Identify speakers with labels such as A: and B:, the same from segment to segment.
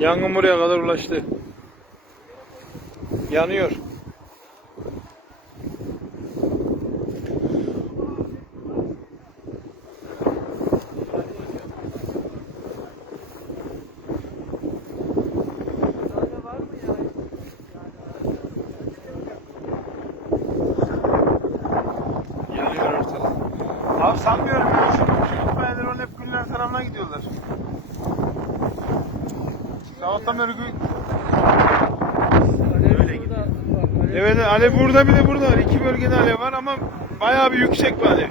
A: Yangın buraya kadar ulaştı. Yanıyor Abi sanmıyorum ya. Şu, itfaiyeler onun hep günler tarafına gidiyorlar. Sabahtan beri gün... Öyle gidiyor. Evet alev burada bir de burada var. İki bölgede alev var ama bayağı bir yüksek bir alev.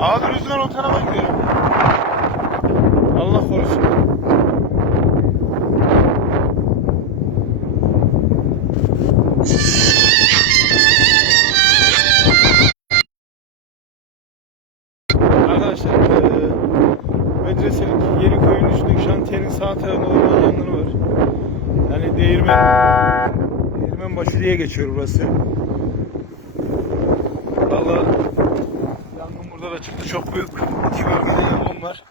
A: Ağır rüzgar o tarafa gidiyor. Allah korusun. Eee medreselik yeni koyun üstündeki şantiyenin sağ tarafında orman yangını var. Yani değirmen değirmen başı diye geçiyor burası. Valla yangın burada da çıktı çok büyük. İki bölgede yangın var.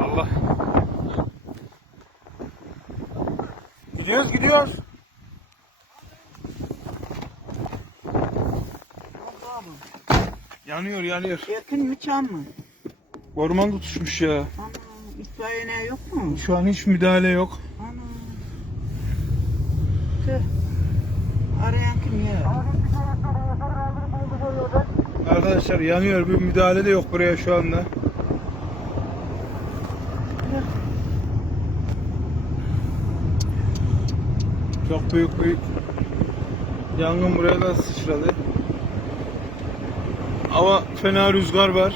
A: Allah. Gidiyoruz gidiyoruz. Yanıyor yanıyor.
B: Yakın mı çam mı?
A: Orman tutuşmuş ya.
B: Ana itfaiye yok mu?
A: Şu an hiç müdahale yok.
B: Ana. Tüh. Arayan kim ya?
A: Arkadaşlar yanıyor. Bir müdahale de yok buraya şu anda. Çok büyük bir yangın buraya da sıçradı. Hava fena rüzgar var.